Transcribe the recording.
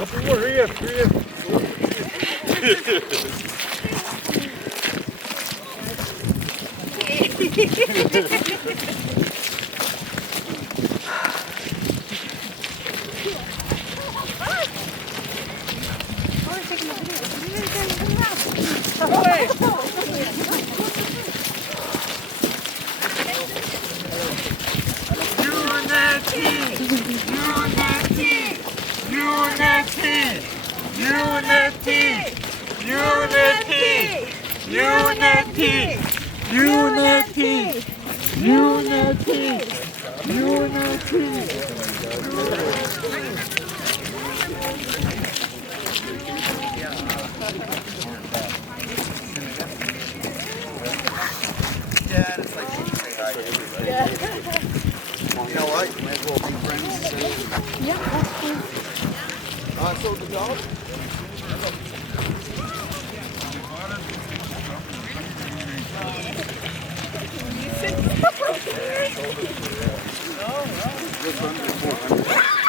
Hurry up, hurry up. Yeah, and it's like she can say hi to everybody. Yeah. You know what? You might as well be friends. Yeah, that's cool. So the dog? Just under 400.